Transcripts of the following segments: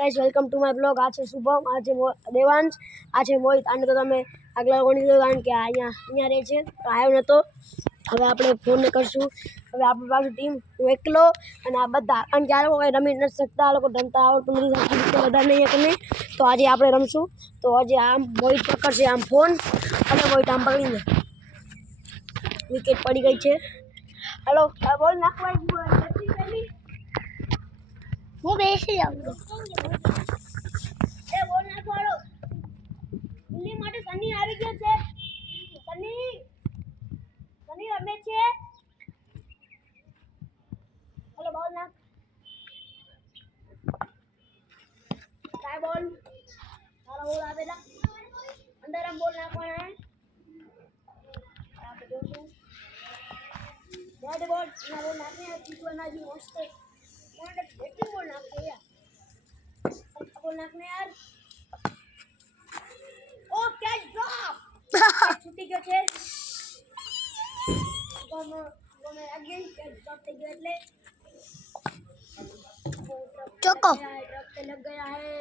Guys welcome to my blog. आज शुभम, आज देवांश, आज मोहित। आने तो तमे આગલા કોની તો કારણ કે અહીંયા રહે છે તો આવ્યો નતો। હવે આપણે ફોન કરશું। હવે આપણી પાસે ટીમ હું એકલો અને આ બધા કારણ કે આ લોકો કંઈ રમી નથી શકતા, આ લોકો રમતા આવડતું નથી, સરખી રીતે બધા નહીં તમે। તો આજે આપણે રમશું। તો આજે આમ મોહિત પકડશે આમ ફોન અને મોહિત આમ પકડી લે। વિકેટ પડી ગઈ છે। હાલો બોલ નાખવા હું બેસી જાઉં એ બોલ નાખવાળો દિલ્હી માટે સની આવી ગયો છે। સની રમે છે। હાલો બોલ નાખ काय બોલ તારા બોલ આવેલા અંદર આમ બોલ નાખવાના હે આપણે જોશું બોલ ના બોલ નાખને ટીચર ના જી મસ્ત કોને બેટિંગ બોલ નાખે યાર બોલ નાખને यार ओ कैच ड्रॉप छूटी गयो छे गमे अगेन कैच ड्रॉप થઈ ગયો એટલે ચોકો ड्रॉप पे लग गया है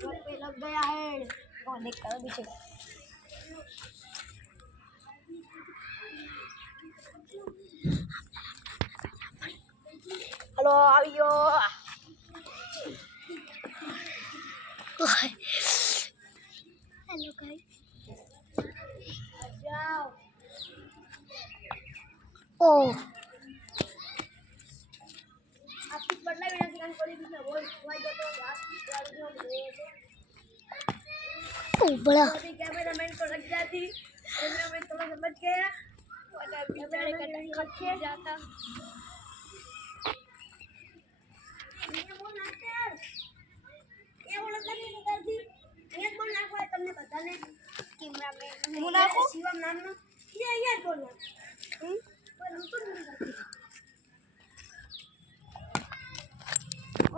ड्रॉप पे लग गया है कौन देख कर पीछे हेलो आवियो हेलो गाइस जाओ ओ आपकी पढ़ना भी नहीं कोई भी ना बोल कोई तो ओ बड़ा कैमरामैन को लग जाती कैमरामैन थोड़ा समझ गया वरना बेचारे का खर्चे जाता ये बोल नाखते यार ये बोल नहीं कर दी ये बोल नाखवा तुमने पता नहीं कैमरामैन मुनाफो शिवम नाम नो ये बोल ना पर रुको नहीं करती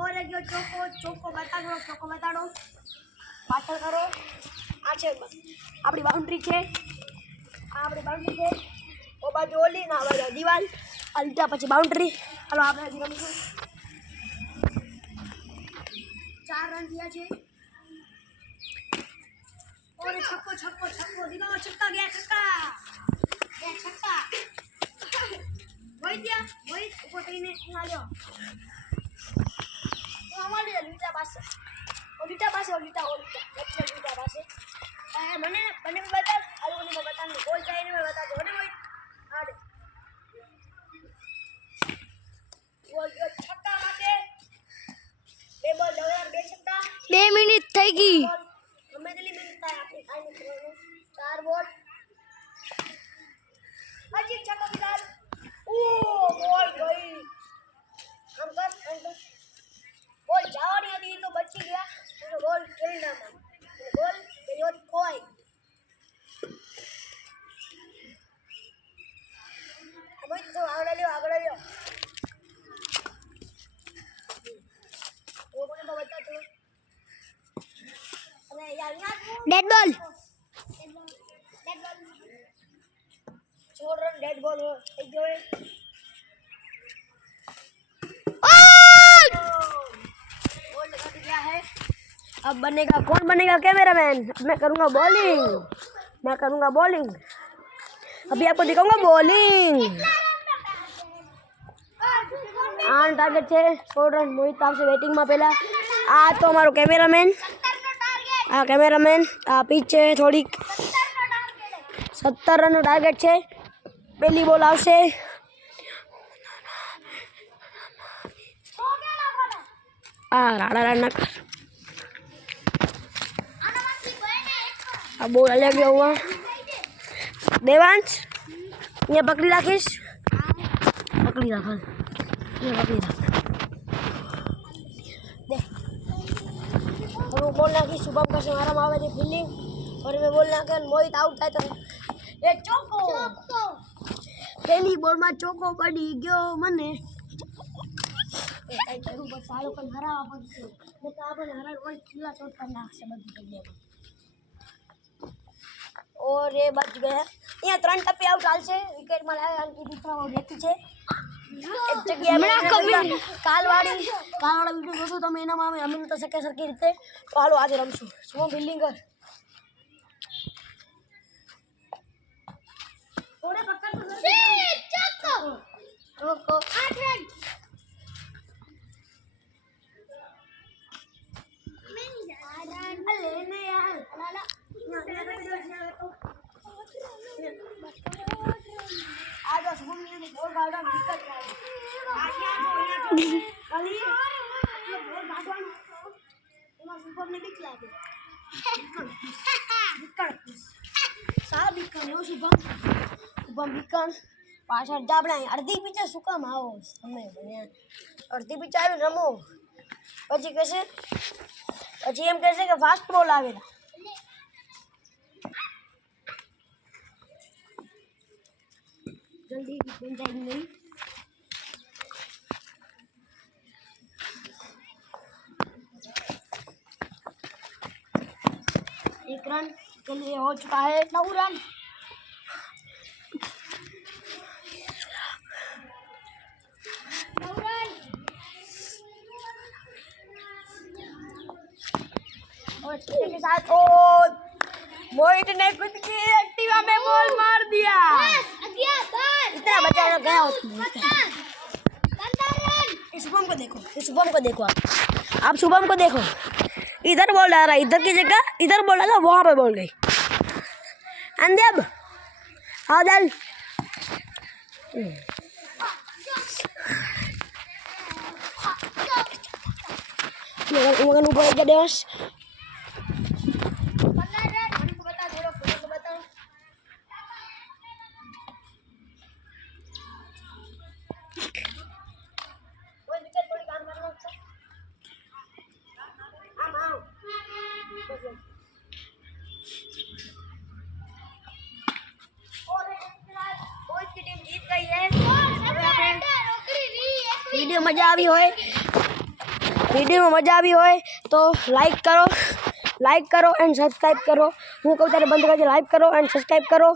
और एक ચોકો બતાડો પાછળ કરો આ છે આપણી બાઉન્ડ્રી છે ઓ બાજુ ઓલી ના બાજુ દીવાલ આ લીટા પછી બાઉન્ડ્રી હાલો આપણે હજી રમીશું 4 રન થયા છે ઓરે છક્કો દીવાનો છક્કા ગયા છક્કા વોઈ ઉપર થઈને ના લ્યો हमारे लीटा पास लीटा पास मैंने भी बता आलू ने बता नहीं बोल चाहिए मैं बता दो ने भाई आड़े वो छक्का माटे बे बॉल दो यार बे छक्का 2 મિનિટ થઈ ગઈ हमें दिल्ली मिलता है आपने आई नहीं 4 बॉल अजी छक्का निकाल ओ बॉल गई हम कर बोल जाओ नहीं अभी तो बच्ची गया तो बोल खेलना मत बोल यो कोई अब तो आगड़ा लियो वो कोने तो बता तू अरे यार ડેડ બોલ छोड़ रन डेड बॉल हो एक जो है अब बनेगा कौन बनेगा कैमरामैन। मैं करूंगा बॉलिंग अभी आपको दिखाऊंगा बॉलिंग। 8 टारगेट છે 16 રन મોહિત આવશે બેટિંગ માં પહેલા આ તો અમારો કેમેરામેન આ પીચ છે થોડીક 17 રન નો ટાર્ગેટ છે પહેલી બોલ આવશે આ રાડા ના કર अब बोल अलग गया हुआ देवांश ये पकड़ी राखीश पकड़ी राख ये पकड़ी राख दे और वो बोल नाखी शुभम का मारा मावे दी फील्डिंग और मैं बोल नाखे मोहित आउट થાય તો એ ચોકો પહેલી બોલ માં ચોકો પડી ગયો મને એ કઈ કરું બસ આ લોકો હરાવા પડશે ને તો આપણે હરાડ ઓલ ખીલા ચોટ પર નાખશે બધું જગ્યાએ और ये बच गया यहाँ 3 टप्पे आउट हाल से विकेट में लाया अंकित दूसरा वो व्यक्ति है એક જગ્યાએ કાલવાળી વિડીયો જોશો તમે એનામાં અમે રમી નતા શકે સરખી રીતે. તો હાલો આજે રમશું. શું બિલ્ડિંગ કર आज शुभम बोल गार्डन दिक्कत शुभम ने भी खिला दे સારા બીકન એવું શુભમ બીકન પાછળ આપણે અડધી પીચે શું કામ આવો તમે અડધી પીચે આવી રમો પછી કહેશે પછી એમ કહેશે કે ફાસ્ટ બોલ આવેલા जल्दी बन जाएगी नहीं एक रन के लिए हो चुका है 9 रन और के साथ और मोहित ने खुद की एक्टिवा में बॉल मार दिया इतना बचाना गया शुभम को देखो आप शुभम को देखो इधर बॉल डाल रहा है इधर की जगह इधर बॉल डाला वहां पे बॉल गई अंदर हाँ डाल मगन ऊपर क्या देवस वीडियो मजा આવી હોય તો લાઈક કરો એન્ડ સબસ્ક્રાઇબ કરો હું કહું ત્યારે બંધ કરજો લાઈક કરો એન્ડ સબસ્ક્રાઇબ કરો